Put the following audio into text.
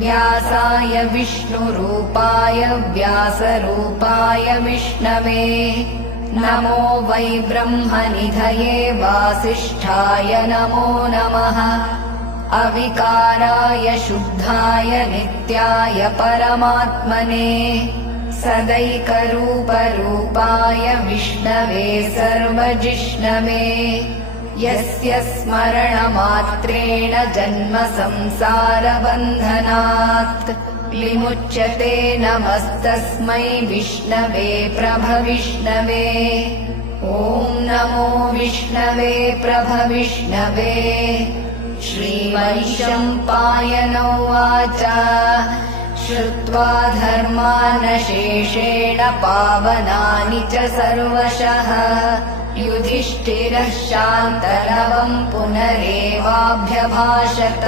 व्यासाय विष्णुरूपाय व्यासरूपाय विष्णवे नमो वै ब्रह्मनिधये वासिष्ठाय नमो नमः। अविकाराय शुद्धाय नित्याय परमात्मने सदैकरूपरूपाय विष्णवे सर्वजिष्णवे यस्य स्मरणमात्रेण जन्म संसारबन्धनात् विमुच्यते नमस्तस्मै विष्णवे प्रभविष्णवे। ॐ नमो विष्णवे प्रभविष्णवे। श्रीवैशम्पायन उवाच श्रुत्वा धर्मानशेषेण पावनानि च सर्वशः युधिष्ठिरः शान्तनवम् पुनरेवाभ्यभाषत।